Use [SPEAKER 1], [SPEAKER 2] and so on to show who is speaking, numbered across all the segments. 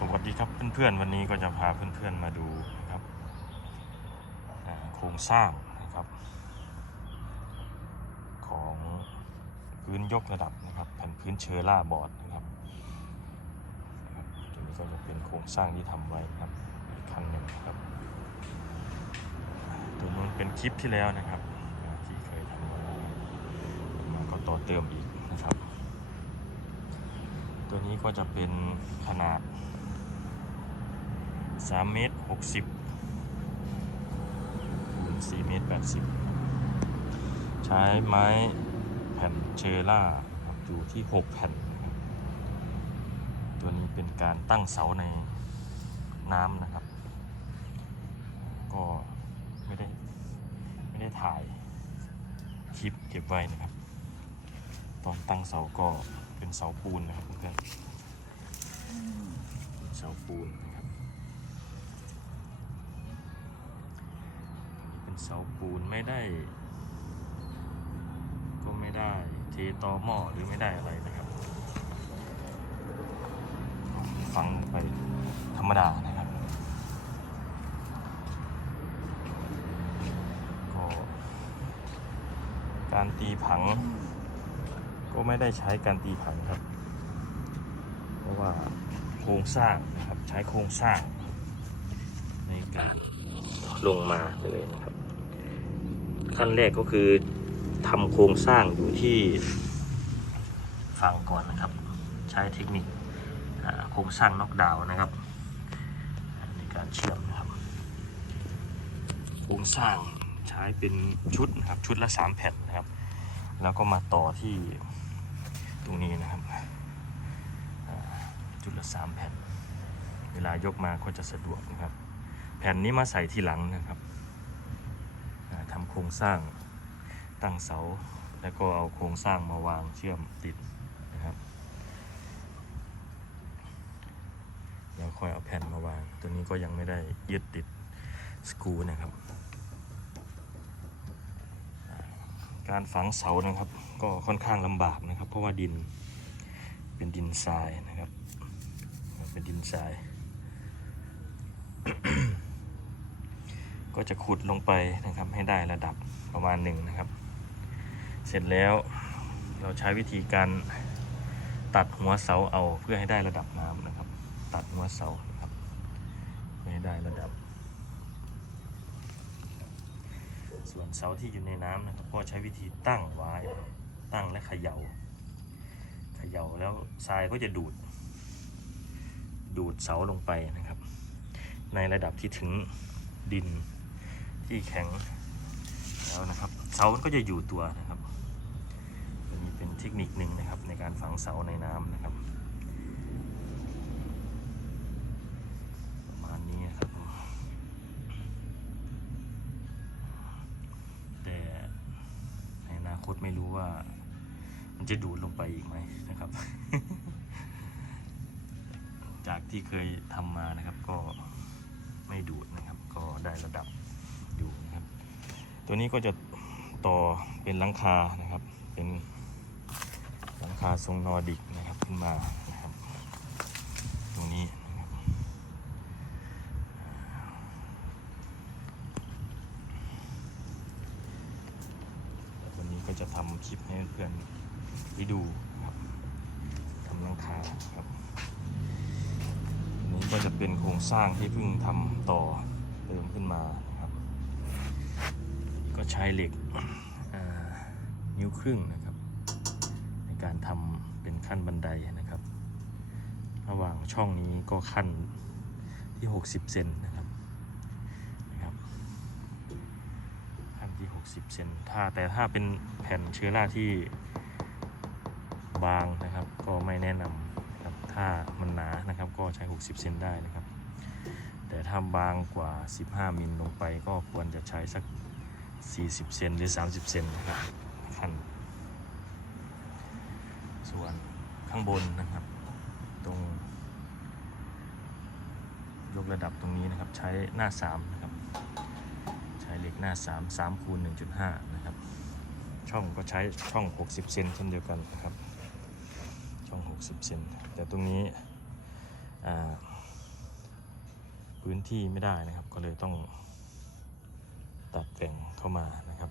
[SPEAKER 1] สวัสดีครับเพื่อนๆ วันนี้ก็จะพาเพื่อนๆมาดูนะครับโครงสร้างนะครับ ของพื้นยกระดับนะครับแผ่นพื้นเชอร่าบอร์ดนะครับนะครับตัวนี้ก็จะเป็นโครงสร้างที่ทำไว้นะครับอีกขั้นหนึ่งนะครับตัวนู้นเป็นคลิปที่แล้วนะครับที่เคยทำไว้มาก็ต่อเติมอีกนะครับ ตัวนี้ก็จะเป็นขนาด 3เมตร60คูณ4เมตร80ใช้ไม้แผ่นเชอร่าอยู่ที่6แผ่น ตัวนี้เป็นการตั้งเสาในน้ำนะครับ ก็ไม่ได้ ไม่ได้ถ่ายคลิปเก็บไว้นะครับ ตอนตั้งเสาก็เป็นเสาปูนนะครับเพื่อนเสาปูน เสาปูนไม่ได้ ก็ไม่ได้ เทต่อหม้อหรือไม่ได้อะไรนะครับฟังไปธรรมดานะครับ ก็การตีผัง ก็ไม่ได้ใช้การตีผังครับ เพราะว่าโครงสร้างนะครับใช้โครงสร้างในการลงมาเลยนะครับ ขั้นแรกก็คือทำโครงสร้างอยู่ที่ฝั่งก่อนนะครับ ใช้เทคนิคโครงสร้างน็อกดาวน์นะครับ ในการเชื่อมนะครับ โครงสร้างใช้เป็นชุดนะครับชุดละสามแผ่นนะครับ แล้วก็มาต่อที่ตรงนี้นะครับอ่าจุดละสามแผ่น เวลายกมาก็จะสะดวกนะครับ แผ่นนี้มาใส่ที่หลังนะครับ อ่าทำโครงสร้างตั้งเสา แล้วก็เอาโครงสร้างมาวางเชื่อมติดนะครับแล้วค่อยเอาแผ่นมาวาง ตัวนี้ก็ยังไม่ได้ยึดติดสกรูนะครับ การฝังเสานะครับ ก็ค่อนข้างลำบากนะครับ เพราะว่าดินเป็นดินทรายนะครับ เป็นดินทราย ก็จะขุดลงไปนะครับให้ได้ระดับประมาณหนึ่งนะครับ เสร็จแล้วเราใช้วิธีการตัดหัวเสาเอาเพื่อให้ได้ระดับน้ำนะครับ ตัดหัวเสาครับเพื่อให้ได้ระดับ ส่วนเสาที่อยู่ในน้ำนะครับก็ใช้วิธีตั้งไว้ตั้งและเขยา่าเขย่าแล้วทรายก็จะดูด ดูดเสาลงไปนะครับ ในระดับที่ถึงดิน ที่แข็งแล้วนะครับ เสามันก็จะอยู่ตัวนะครับอันนี้เป็นเทคนิคหนึ่งนะครับ ในการฝังเสาในน้ำนะครับ ประมาณนี้นครับ แต่ในอนาคตไม่รู้ว่า มันจะดูดลงไปอีกไหมนะครับ จากที่เคยทำมานะครับก็ไม่ดูดนะครับ ก็ได้ระดับ ตัวนี้ก็จะต่อเป็นหลังคานะครับ เป็นหลังคาทรงนอร์ดิกนะครับขึ้นมานะครับ ตรงนี้นะครับวันนี้ก็จะทำคลิปให้เพื่อนได้ดูนะครับทำหลังคาครับอันนี้ก็จะเป็นโครงสร้างที่เพิ่งทำต่อเติมขึ้นมา ใช้เหล็กนิ้วครึ่งนะครับ ในการทำเป็นขั้นบันไดนะครับ ระหว่างช่องนี้ก็ขั้นที่ 60 เซนนะครับนะครับ ขั้นที่ 60 เซนถ้าแต่ถ้าเป็นแผ่นเชื้อราที่บางนะครับก็ไม่แนะนำนะครับถ้ามันหนานะครับก็ใช้ 60 เซนได้นะครับ แต่ถ้าบางกว่า 15 มิลลงไปก็ควรจะใช้สัก 40 เซนหรือ 30 เซนนะครับขั้นส่วนข้างบนนะครับ ตรงยกระดับตรงนี้นะครับ ใช้หน้า3นะครับ ใช้เหล็กหน้า 3 3คูณ1.5 นะครับ ช่องก็ใช้ช่อง 60 เซนเช่นเดียวกันนะครับ ช่อง 60 เซนแต่ตรงนี้พื้นที่ไม่ได้นะครับก็เลยต้อง ตัดแต่งเข้ามานะครับ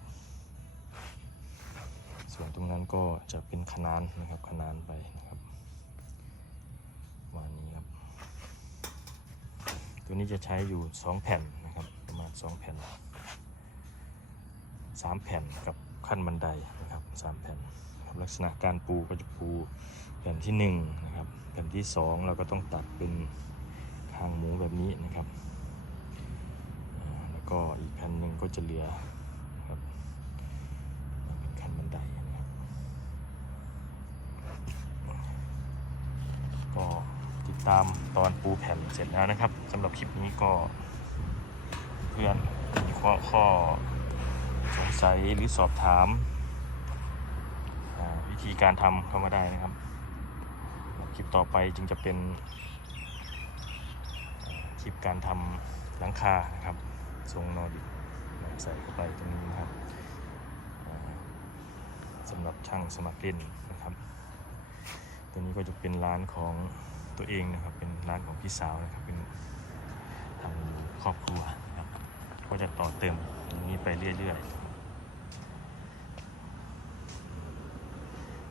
[SPEAKER 1] ส่วนตรงนั้นก็จะเป็นขนานนะครับขนานไปนะครับประมาณนี้ครับ ตัวนี้จะใช้อยู่ 2 แผ่นนะครับประมาณ 2 แผ่น 3 แผ่นกับขั้นบันไดนะครับ 3 แผ่นครับลักษณะการปูก็จะปูแผ่นที่1นะครับแผ่นที่ 2 เราก็ต้องตัดเป็นคางหมูแบบนี้นะครับ ก็อีกแผ่นหนึ่งก็จะเหลือครับเป็นขั้นบันไดนะครับก็ติดตามตอนปูแผ่นเสร็จแล้วนะครับสำหรับคลิปนี้ก็เพื่อนมีข้อข้อสงสัยหรือสอบถามวิธีการทำเข้ามาได้นะครับ คลิปต่อไปจึงจะเป็นคลิปการทำหลังคานะครับ ทรงนอร์ดิกใส่เข้าไปตรงนี้นะครับสำหรับช่างสมัครเล่นนะครับ ตัวนี้ก็จะเป็นร้านของตัวเองนะครับ เป็นร้านของพี่สาวนะครับ เป็นทางครอบครัวนะครับ ก็จะต่อเติมอย่างนี้ไปเรื่อยๆ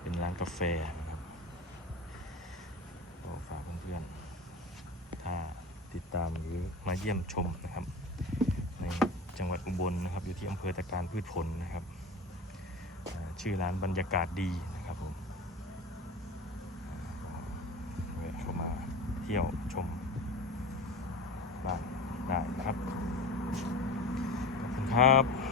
[SPEAKER 1] เป็นร้านกาแฟนะครับก็ฝากเพื่อนๆ ถ้าติดตามหรือมาเยี่ยมชมนะครับ ในจังหวัดอุบลนะครับ อยู่ที่อำเภอตะการพืชผลนะครับชื่อร้านบรรยากาศดีนะครับผมแวะเข้ามาเที่ยวชมบ้านได้นะครับ ขอบคุณครับ